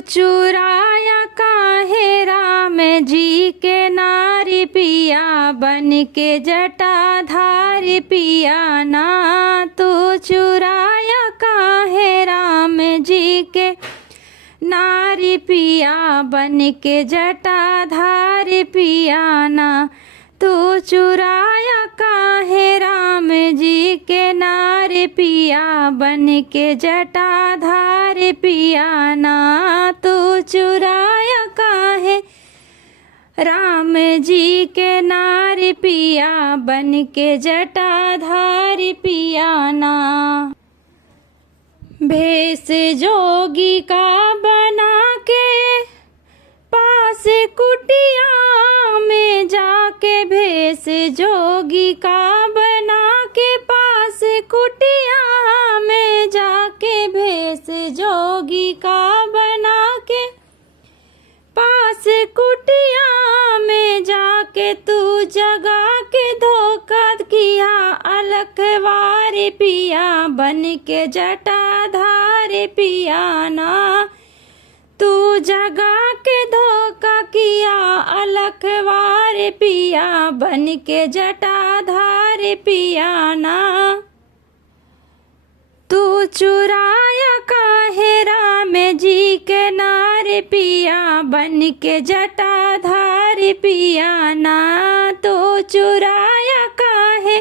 चुराया काहे राम जी के नारी पिया बन के जटाधारी पिया ना। तू चुराया काहे राम जी के नारी पिया बन के जटाधारी पिया ना। तू चुराया काहे राम जी के नारी पिया बन के जटाधारी पिया ना। तू चुराया काहे राम जी के नारी पिया बन के जटाधारी पिया ना। भेष जोगी का बना के पास कुटिया में जाके, भेष जोगी का बना के पास कुटिया में जाके, भेष जोगी का बना के पास कुटिया में जाके, तू जगा के धोखा किया अलखवारी पिया बन के जटाधारी पिया ना। तू जगा के धोखा किया अलखवारी पिया बन के जटाधारी पिया ना। तू चुराया काहे राम जी के नारी पिया बन के जटाधारी पिया ना। तू चुराया काहे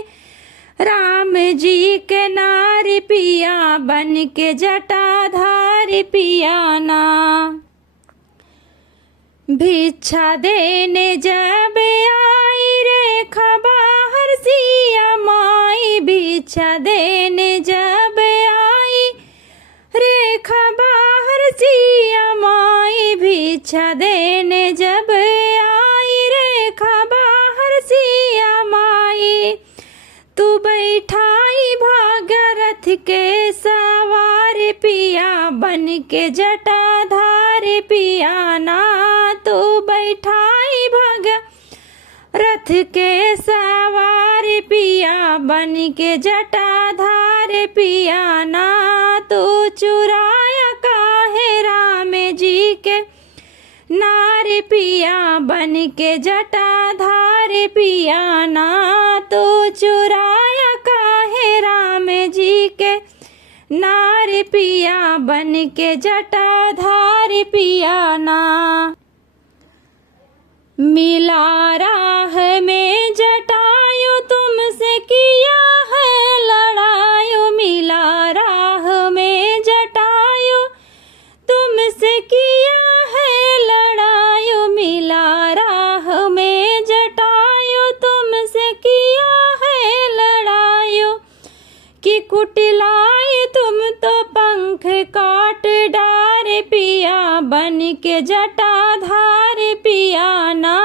राम जी के नारी पिया बन के जटाधारी पिया ना। भिक्षा देने जब आई रेखा बाहर सिया माई, भिक्षा देने जब आई रेखा बाहर सिया माई, भिक्षा देने जब आई रेखा बाहर सिया माई। तू बैठाई भागरथ के सवार पिया बन के जटाधारी पिया ना। तू बैठाई भागरथ के सवार पिया बन के जटाधारी पिया ना। तू चुराया काहे राम जी के नारी पिया बन के जटाधारी पिया ना। तू चुराया काहे राम जी के नारी पिया बन के जटाधारी पिया ना। मिला राह में जटायु तुमसे किया है लड़ाई, मिला राह में जटायु तुमसे किया है लड़ाई, मिला राह में जटायु तुमसे किया है लड़ाई। कि कुटिलाई तुम तो पंख काट डारे पिया बन के जटाधारी पिया ना।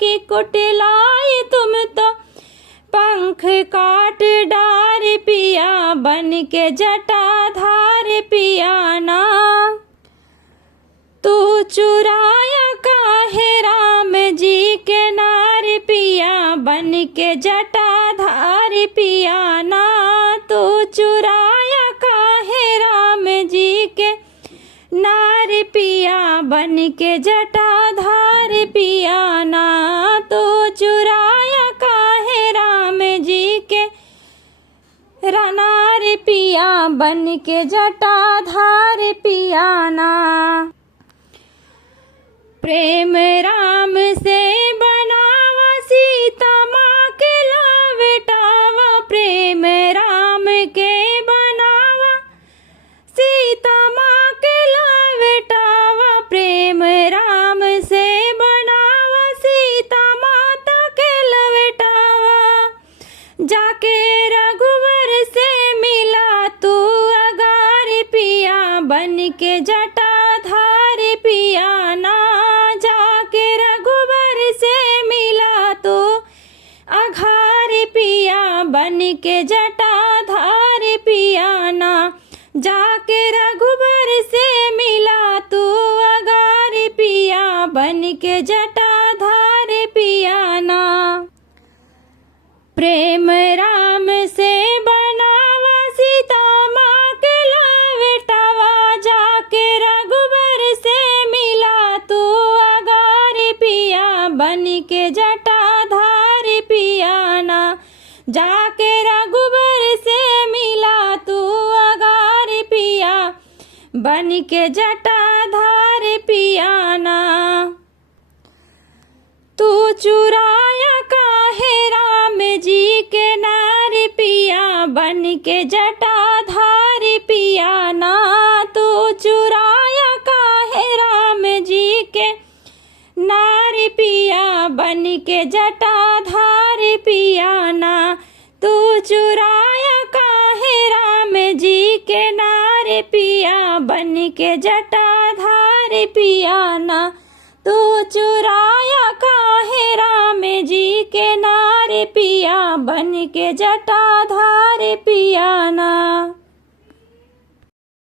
कि कुटिलाई तुम तो पंख काट डारे पिया बन के जटाधारी पिया ना। तू चुराया काहे राम जी के नारी पिया बन के जटाधारी पिया ना। तू चुराया काहे राम जी के नारी पिया बन के जटाधारी पिया ना। तू चुराया काहे राम जी के नारी पिया बन के जटाधारी पिया ना। प्रेम राम से बनावा सीता माँ के लावेटावा, प्रेम राम के बनावा सीता माँ के लावेटावा, प्रेम राम से बनावा सीता माता के लवेटावा। जाके रघुवर से मिला तू अगारी पिया बन के जटाधारी पिया ना। जाके रघुवर से मिला तू अघारी पिया बन के जटाधारी पिया ना। जाके रघुवर से मिला तू अगारी पिया बन के जटाधारी पिया ना। प्रेम राम से बनावा सीता माँ के लावेटावा, जाके रघुवर से जाके रघुबर से मिला तू अगार पिया, बन के जटाधार पिया ना। तू चुराया काहे राम जी के नार पिया, बन के जटाधार पिया ना। तू चुराया काहे राम जी के नार पिया, बन के जटाधार पिया ना। तू चुराया काहे राम जी के नार पिया, बन के जटाधार पिया ना। तू चुराया काहे राम जी के नार पिया, बन के जटाधार पिया ना।